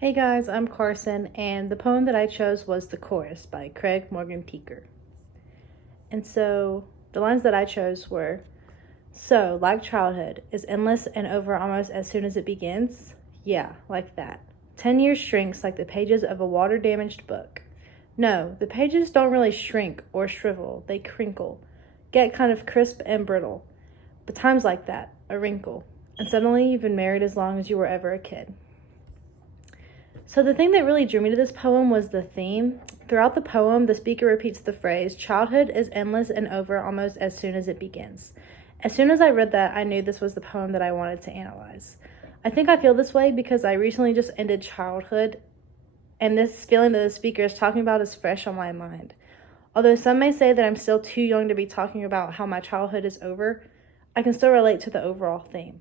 Hey guys, I'm Carson, and the poem that I chose was The Chorus by Craig Morgan Peaker. And so the lines that I chose were, "So, like childhood, is endless and over almost as soon as it begins? Yeah, like that. 10 years shrinks like the pages of a water-damaged book. No, the pages don't really shrink or shrivel, they crinkle, get kind of crisp and brittle. But time's like that, a wrinkle, and suddenly you've been married as long as you were ever a kid." So the thing that really drew me to this poem was the theme. Throughout the poem, the speaker repeats the phrase, "Childhood is endless and over almost as soon as it begins." As soon as I read that, I knew this was the poem that I wanted to analyze. I think I feel this way because I recently just ended childhood, and this feeling that the speaker is talking about is fresh on my mind. Although some may say that I'm still too young to be talking about how my childhood is over, I can still relate to the overall theme.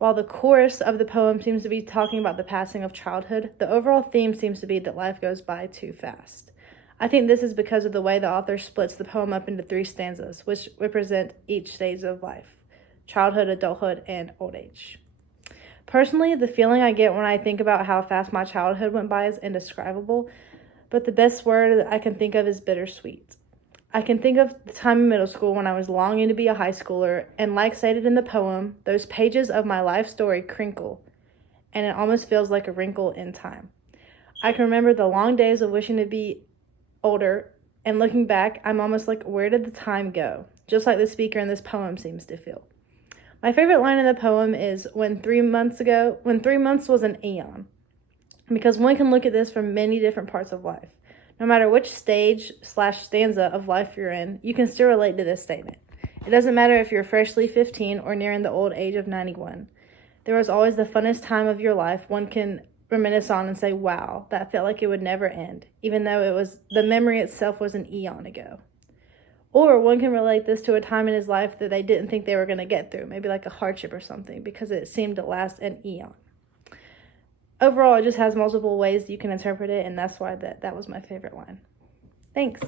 While the chorus of the poem seems to be talking about the passing of childhood, the overall theme seems to be that life goes by too fast. I think this is because of the way the author splits the poem up into 3 stanzas, which represent each stage of life: childhood, adulthood, and old age. Personally, the feeling I get when I think about how fast my childhood went by is indescribable, but the best word I can think of is bittersweet. I can think of the time in middle school when I was longing to be a high schooler, and like stated in the poem, those pages of my life story crinkle, and it almost feels like a wrinkle in time. I can remember the long days of wishing to be older, and looking back, I'm almost like, where did the time go? Just like the speaker in this poem seems to feel. My favorite line in the poem is when 3 months was an eon, because one can look at this from many different parts of life. No matter which stage/stanza of life you're in, you can still relate to this statement. It doesn't matter if you're freshly 15 or nearing the old age of 91. There was always the funnest time of your life one can reminisce on and say, wow, that felt like it would never end, even though the memory itself was an eon ago. Or one can relate this to a time in his life that they didn't think they were going to get through, maybe like a hardship or something, because it seemed to last an eon. Overall, it just has multiple ways you can interpret it, and that's why that was my favorite line. Thanks.